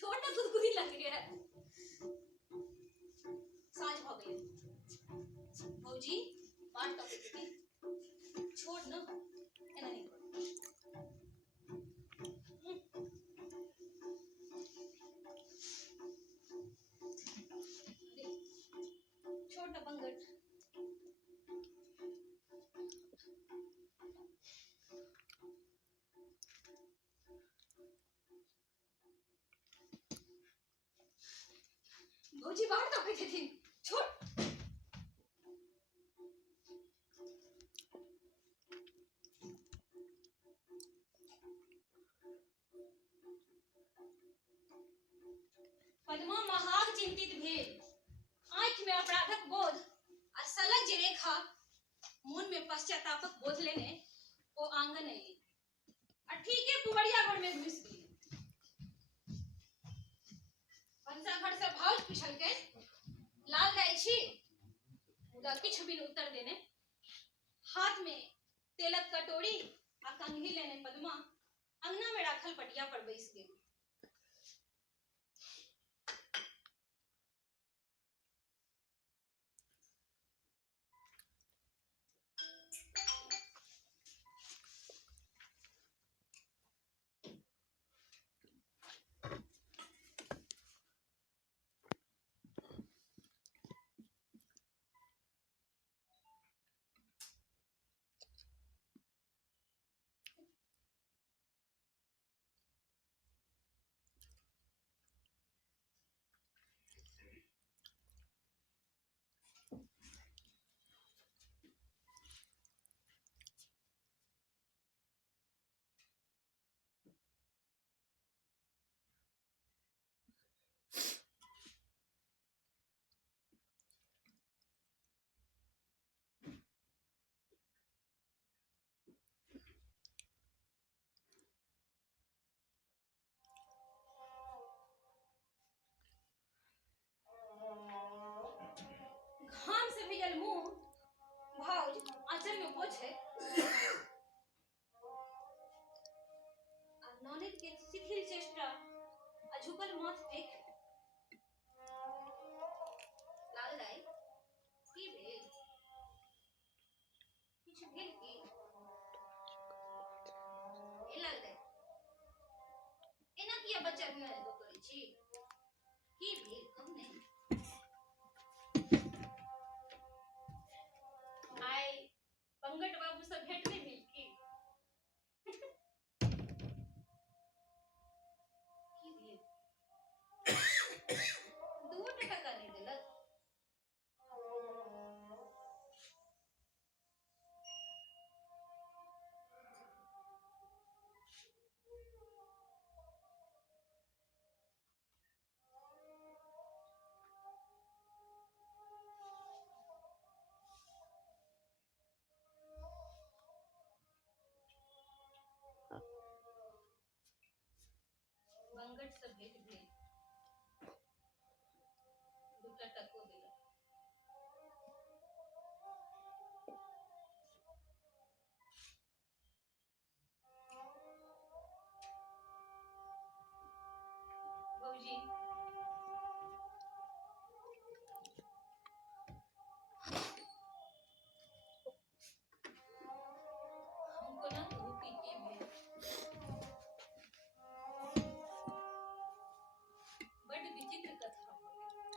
छोड़ना गुदगुदी लग रहा है। साँझ भ गई भौजी बात तो की छोड़ ना एना नहीं छोड़ ना पंगट भौजी बाहर तो गई थी छोड़ पद्मा महाग चिंतित भेल आंख में अपराधक बोध और सलग जे रेखा मन में पश्चातापक बोध लेने वो आंगन अली और ठीक है पुवड़िया घर में घुस गई पंसा घर से भाव पिछल के लाल दाई छी मुदा किछ बिन उत्तर देने हाथ में तेलक कटोरी आ कंघी लेने पद्मा अंगना में राखल पटिया पर बैस गई घाम से भिजल मुंह भाउज आंचल में पोछे और नौनित के शिथिल चेष्टा आ झुकल माथ देख लाल दाई की भेल किछ भेल की ए लाल दाई एना किया बच्चा में दो करै छी की भेल कहू नहीं आय पंगट बाबू से भेंट नहीं भेल की भेल 2 टका नहीं देलक पंगट से भेंट भेल 2 टको देलक भौजी हमको ना धोती की भेल बड़ विचित्र कथा हो गई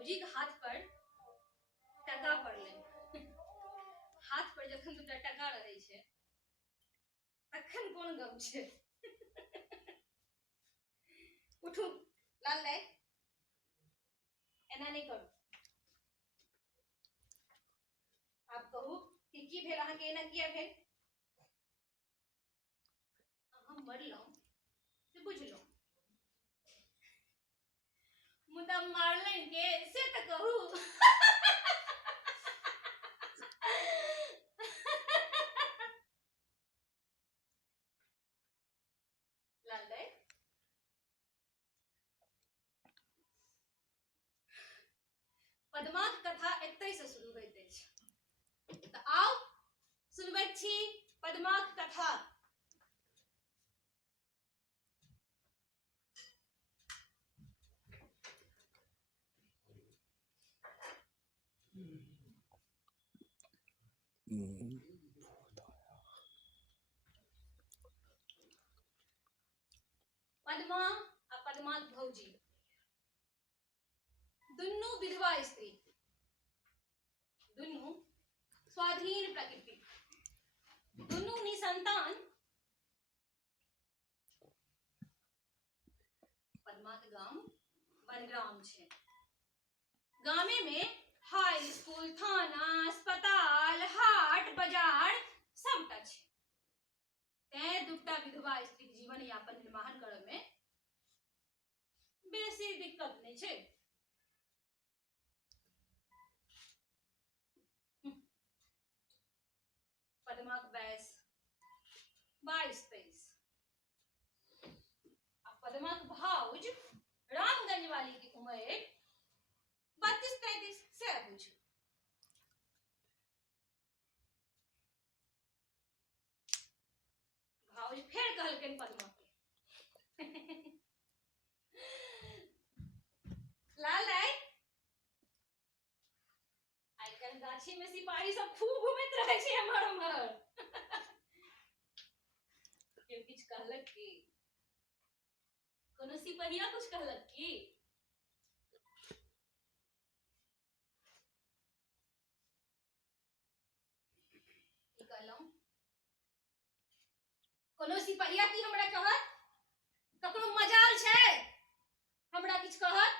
भौजी के हाथ पर टका पड़ले। हाथ पर जखन दूटा टका रहै छै तखन कोन गम छै। उठू लाल दाई, एना नहीं करू। आप कहू कि की भेल, अहाँ के एना किया भेल? हम मरलौं से बुझलौं, मुदा मारलनि के से तऽ कहू। लाल दाई, पद्माक कथा एतै से शुरू होइत अछि, तऽ आउ सुनबैत छी पद्माक कथा। पद्मा आ पद्माक भौजी दुनू विधवा स्त्री, दुनू स्वाधीन प्रकृति, दुनू निसंतान। पद्मा के गाम बनग्राम छै। गामे में हाई स्कूल, थाना, अस्पताल, हाट बाजार सबटा छै। तैं दूटा विधवा स्त्री जीवन यापन निर्वाहन करय में बेसी दिक्कत नहीं छै। पद्माक वयस 22-23 आ पद्माक भाउज रामगंज वाली की उम्र 32-33 से पूछू। भाउज फेर कहलकनि पद्मा के, लाल दाई, आइ काल्हि गाछी में सिपाही सब खूब घूमैत रहे छै एम्हर उम्हर। केओ किछु कहलक की? कोनो सिपहिया कुछ कहलक की? की कहलौं? कोनो सिपहिया की हमरा कहत? ककरो मजाल छै हमरा किछु कहत?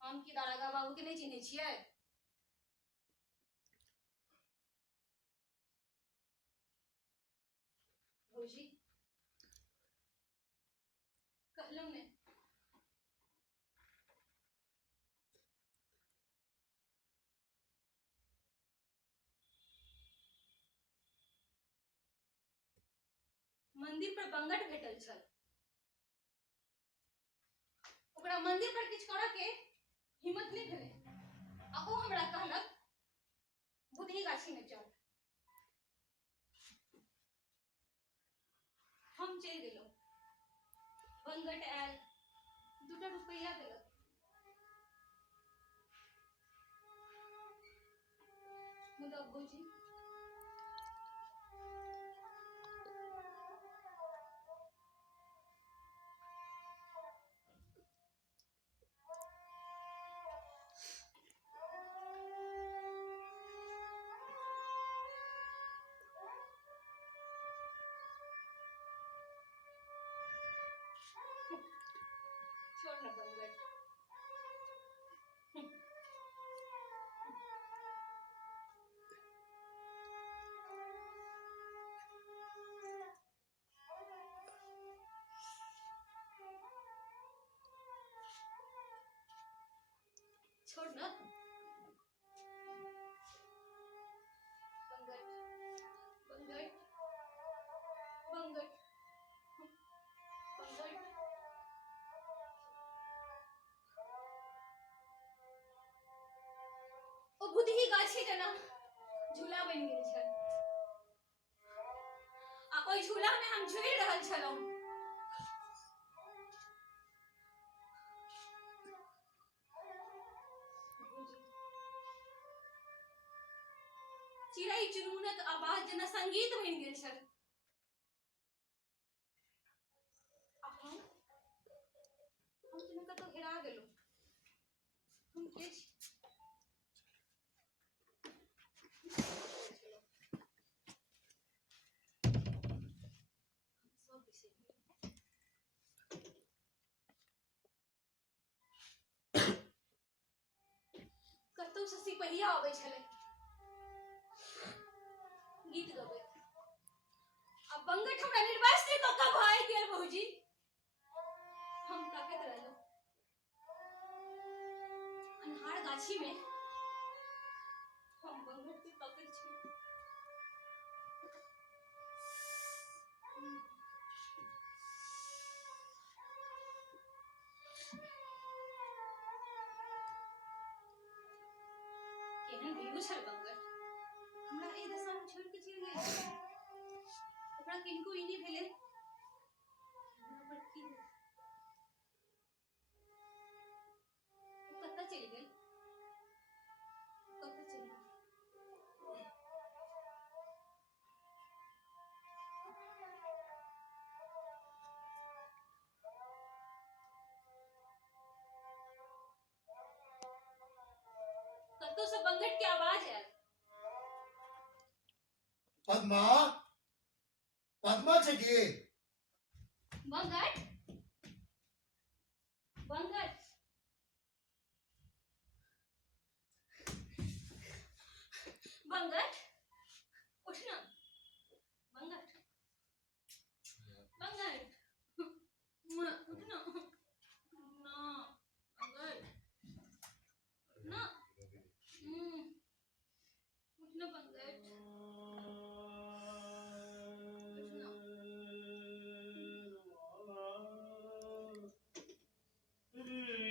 हम की दारोगा बाबू के नहीं चिन्है छियै? भौजी कहलौं ने, मंदिर पर बंगट भेटल छल, ओकरा मंदिर पर किछु करऽ के हिम्मत नहीं भेलै, आ ओ हमरा कहलक बुधही गाछी में चल। हम चलि गेलौं, बंगट आयल, 2 रुपैया देलक। मुदा भौजी छोड़ ना बंगट। छोड़ ना बंगट, बंगट, बंगट, बंगट। ओ बुधही गाछी जना झूला बनि गेल छल, आ ओहि झूला में हम झूलि रहल छलौं। चिड़ै चुनमुनक आवाज जेना संगीत बनि गेल छल। हम जेना कतौ हेरा गेलौं। उठे छी। सब बिसरि गेलियै। कतौ से सिपहिया अबै छलै गीत गबैत। आ बंगट हमरा निर्वास्त्र कऽ कऽ भागि गेल बहूजी। हम ताकैत रहलहुँ। अन्हार गाछी में हम बंगट के ताकैत छलहुँ। केहन भीरू छल बंगट। हमरा एहि दशा में छोड़ि के चलि गेल। ओकरा किनको ई नहि भेलै हमरा पर की भेल। वो कतऽ चलि गेल। कतऽ चलि गेल। कतौ से बंगट के आवाज आयल। पद्मा, पद्मा जगी। बंगट, बंगट, बंगट, उठना। बंगट, बंगट, उठना। उठना, बंगट, उठना। उठना बंगट। उठना।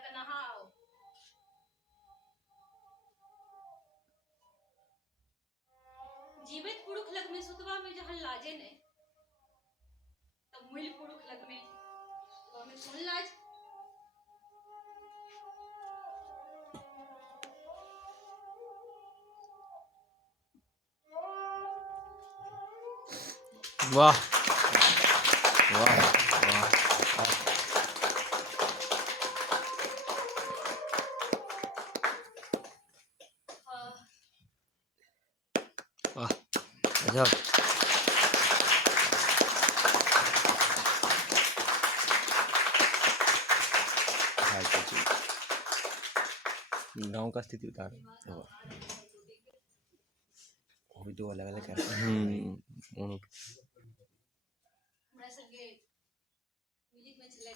जाकर नहाओ। जीवित पुरुष लग में सुतवा में जहन लाजे ने, तब मूल पुरुष लग में सुतवा में कौन लाज। वाह वाह वाह वाह गजब। गांव का स्थिति उतार वो भी दो अलग अलग है। हमरा संगे म्यूजिक में चले